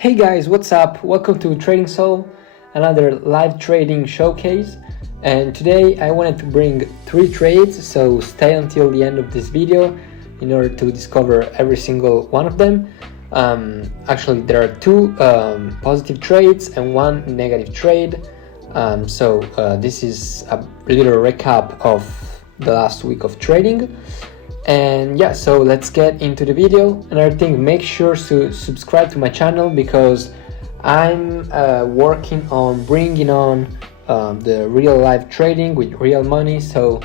Hey guys, what's up? Welcome to Trading Soul, another live trading showcase. And today I wanted to bring 3 trades, so stay until the end of this video in order to discover every single one of them. Actually, there are 2 positive trades and 1 negative trade. This is a little recap of the last week of trading. And yeah, so let's get into the video. Another thing, make sure to subscribe to my channel because I'm working on bringing on the real life trading with real money. So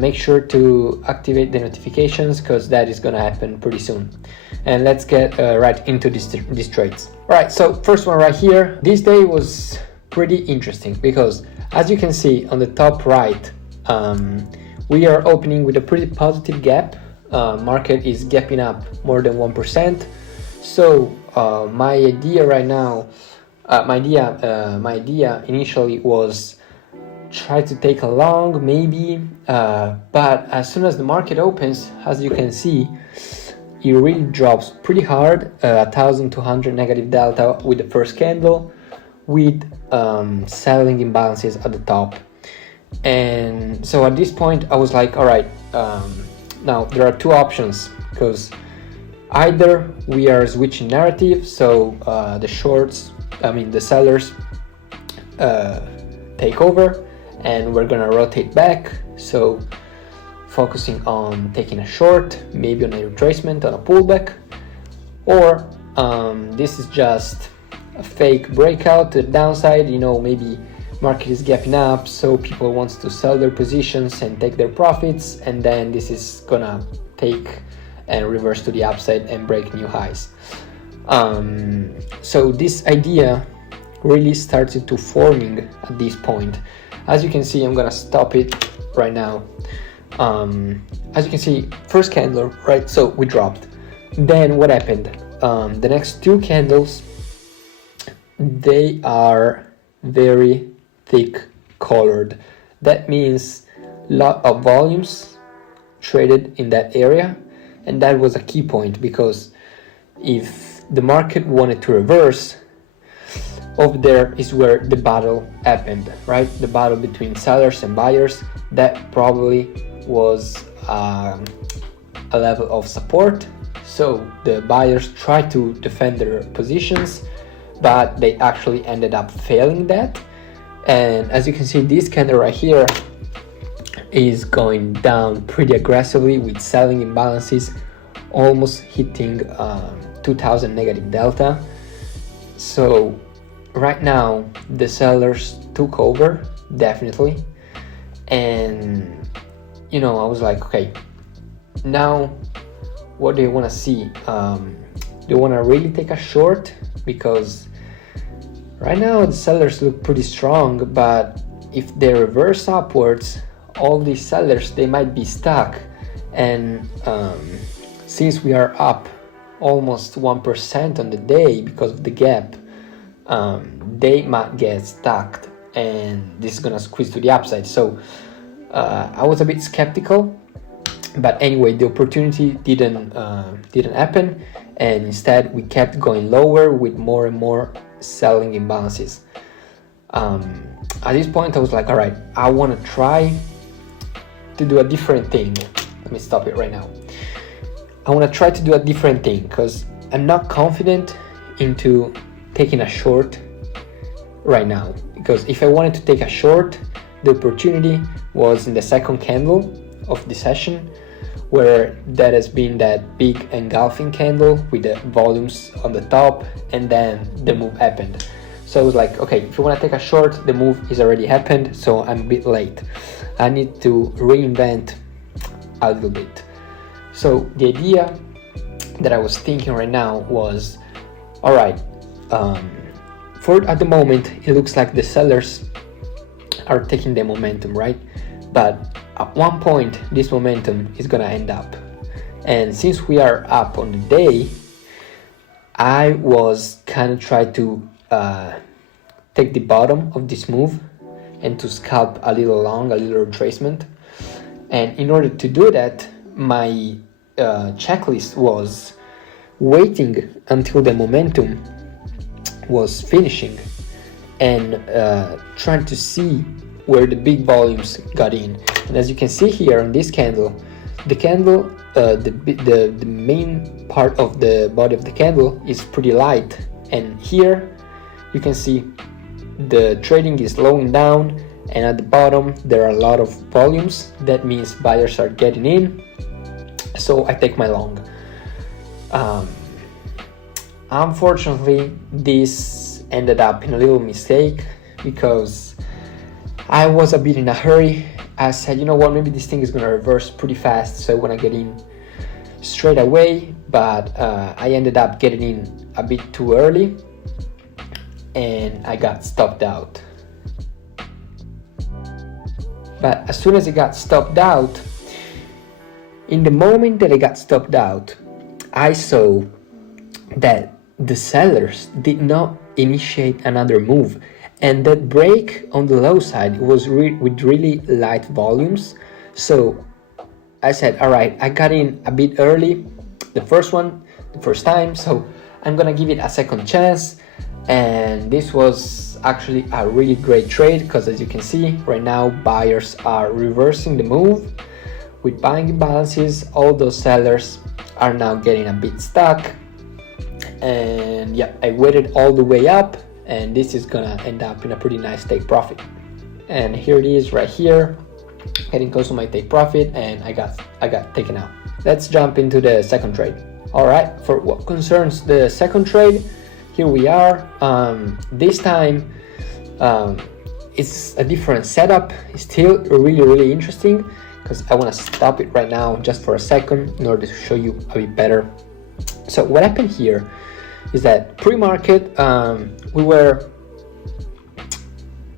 make sure to activate the notifications because that is gonna happen pretty soon. And let's get right into these trades. All right, so first one right here. This day was pretty interesting because as you can see on the top right, we are opening with a pretty positive gap. Market is gapping up more than 1%. So my idea right now, my idea initially was try to take a long maybe, but as soon as the market opens, as you can see, it really drops pretty hard, 1,200 negative delta with the first candle, with selling imbalances at the top. And so at this point I was like, all right, now there are 2 options, because either we are switching narrative, so the sellers take over and we're gonna rotate back, so focusing on taking a short, maybe on a retracement, on a pullback, or this is just a fake breakout to the downside, maybe market is gapping up, so people wants to sell their positions and take their profits, and then this is gonna take and reverse to the upside and break new highs. So this idea really started to forming at this point. As you can see, I'm gonna stop it right now. As you can see, first candle, right? So we dropped. Then what happened? The next 2 candles, they are very thick colored. That means lot of volumes traded in that area, and that was a key point, because if the market wanted to reverse, over there is where the battle happened, right? The battle between sellers and buyers. That probably was a level of support, so the buyers tried to defend their positions, but they actually ended up failing that. And as you can see, this candle right here is going down pretty aggressively with selling imbalances almost hitting 2,000 negative delta. So right now the sellers took over, definitely. And I was like, okay, now what do you want to see? Do you want to really take a short? Because right now the sellers look pretty strong, but if they reverse upwards, all these sellers, they might be stuck. And since we are up almost 1% on the day because of the gap, they might get stuck and this is gonna squeeze to the upside. So I was a bit skeptical, but anyway, the opportunity didn't happen, and instead we kept going lower with more and more selling imbalances. At this point I was like, all right, I want to try to do a different thing. Let me stop it right now. I want to try to do a different thing because I'm not confident into taking a short right now, because if I wanted to take a short, the opportunity was in the second candle of the session, where that has been that big engulfing candle with the volumes on the top, and then the move happened. So I was like, okay, if you want to take a short, the move is already happened, so I'm a bit late. I need to reinvent a little bit. So the idea that I was thinking right now was, all right, at the moment it looks like the sellers are taking the momentum, right? But at one point this momentum is gonna end up, and since we are up on the day, I was kind of trying to take the bottom of this move and to scalp a little long, a little retracement. And in order to do that, my checklist was waiting until the momentum was finishing and trying to see where the big volumes got in. And as you can see here on this candle, the main part of the body of the candle is pretty light, and here you can see the trading is slowing down, and at the bottom there are a lot of volumes. That means buyers are getting in, so I take my long. Unfortunately, this ended up in a little mistake because I was a bit in a hurry. I said, you know what, maybe this thing is gonna reverse pretty fast, so I wanna get in straight away, but I ended up getting in a bit too early and I got stopped out. But as soon as it got stopped out, in the moment that I got stopped out, I saw that the sellers did not initiate another move, and that break on the low side was with really light volumes. So I said, all right, I got in a bit early the first time, so I'm gonna give it a second chance. And this was actually a really great trade, because as you can see right now, buyers are reversing the move with buying imbalances. All those sellers are now getting a bit stuck, and yeah, I waited all the way up, and this is gonna end up in a pretty nice take profit. And here it is right here, getting close to my take profit, and I got taken out. Let's jump into the second trade. All right, for what concerns the second trade, here we are. This time it's a different setup. It's still really interesting, because I want to stop it right now just for a second in order to show you a bit better. So what happened here is that pre-market we were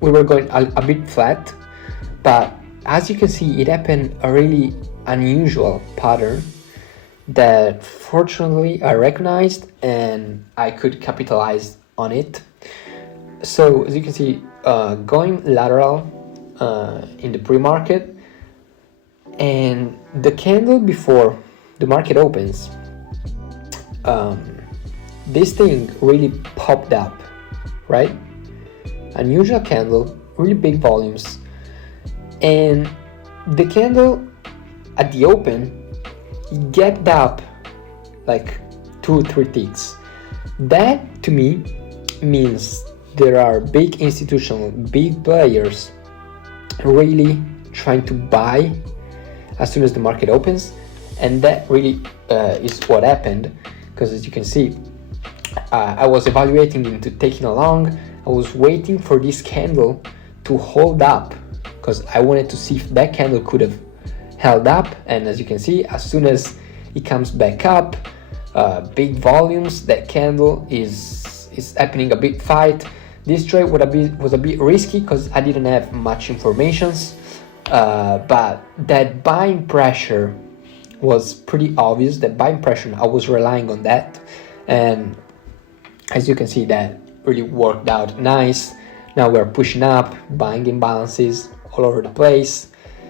going a bit flat, but as you can see, it happened a really unusual pattern that fortunately I recognized and I could capitalize on it. So as you can see, going lateral in the pre-market, and the candle before the market opens, this thing really popped up, right? Unusual candle, really big volumes, and the candle at the open, it gapped up like 2 or 3 ticks. That to me means there are big institutional, big players really trying to buy as soon as the market opens, and that really is what happened. Because as you can see, I was evaluating into taking along. I was waiting for this candle to hold up, because I wanted to see if that candle could have held up. And as you can see, as soon as it comes back up, big volumes, that candle is happening a big fight. This trade was a bit risky because I didn't have much information, but that buying pressure was pretty obvious. That buying pressure, I was relying on that, and as you can see, that really worked out nice. Now we're pushing up, buying imbalances all over the place,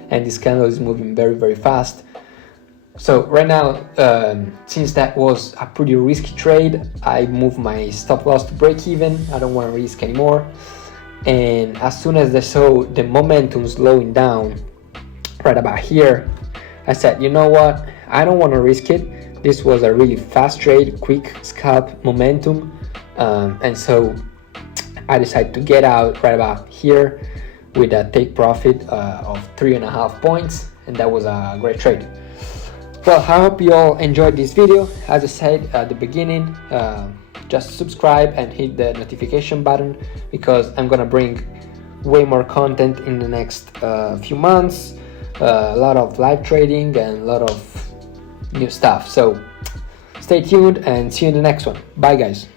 and this candle is moving very fast. So right now, since that was a pretty risky trade, I moved my stop loss to break even. I don't want to risk anymore. And as soon as I saw the momentum slowing down right about here, I said, you know what, I don't want to risk it. This was a really fast trade, quick scalp momentum, and so I decided to get out right about here with a take profit of 3.5 points, and that was a great trade. Well, I hope you all enjoyed this video. As I said at the beginning, just subscribe and hit the notification button, because I'm gonna bring way more content in the next few months. A lot of live trading and a lot of new stuff. So stay tuned and see you in the next one. Bye guys.